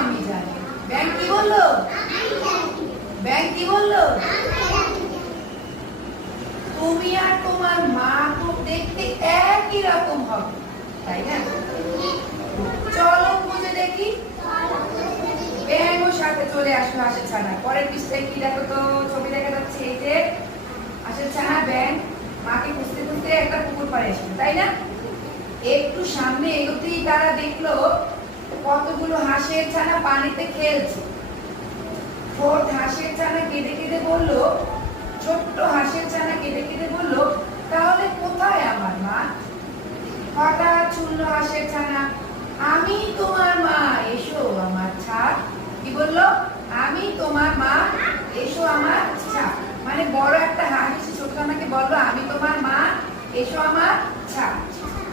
আমি জানি ব্যাংক কি বলল ব্যাংক কি বলল তুমি আর তোমার মা তো দেখতে একই রকম হবে তাই না চলো খুঁজে দেখি সাথে চলে আসলো হাঁসের ছানা। পরের পৃষ্ঠায় কি দেখো তো? ছবি দেখা যাচ্ছে এই যে হাঁসের ছানা, ব্যাঙ। মাকে খুঁজতে খুঁজতে একটা পুকুর পাড়ে এসেছে তাই না? একটু সামনে এগোতেই তারা দেখল, কতগুলো হাঁসের ছানা পানিতে খেলছে। ছোট হাঁসের ছানা কেঁদে কেঁদে বলল, ছোট্ট হাঁসের ছানা কেঁদে কেঁদে বলল, তাহলে কোথায় আমার মা? হঠাৎ শুনলো হাঁসের ছানা, আমি তোমার মা এসো আমার ছাদ কি বলল আমি তোমার মা এসো আমার ছাদ মানে বড় একটা হাঁস এসে ছোট ছানাকে বলল আমি তোমার মা, এসো আমার ছাদ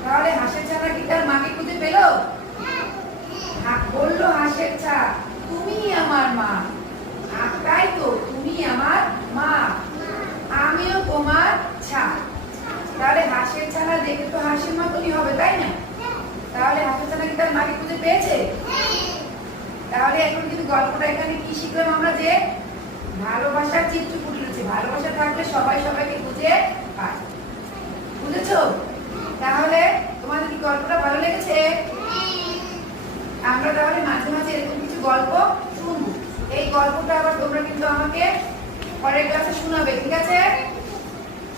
তাহলে হাঁসের ছানা কি তার মাকে খুঁজে পেল? বলল হাঁসের ছা তুমি আমার মা। তাই তো, তুমি আমার মা। আমিও তোমার ছা তাহলে হাঁসের ছানা দেখে তো হাসির মতনই হবে, তাই না? তাহলে হাঁসের ছানা কি তার মাকে খুঁজে পেয়েছে? তাহলে এখন কিন্তু গল্পটা এখানে কি শিখলাম আমরা যে, ভালোবাসার চিত্র ফুটে ভালোবাসা থাকলে সবাই সবাইকে বুঝে পায়। বুঝেছ? তাহলে তোমাদের কি গল্পটা ভালো লেগেছে? আমরা তাহলে মাঝে মাঝে এরকম কিছু গল্প শুনব। এই গল্পটা আবার তোমরা কিন্তু আমাকে পরের ক্লাসে শোনাবে, ঠিক আছে?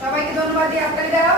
সবাইকে ধন্যবাদ দিয়ে আপনাকে দাও।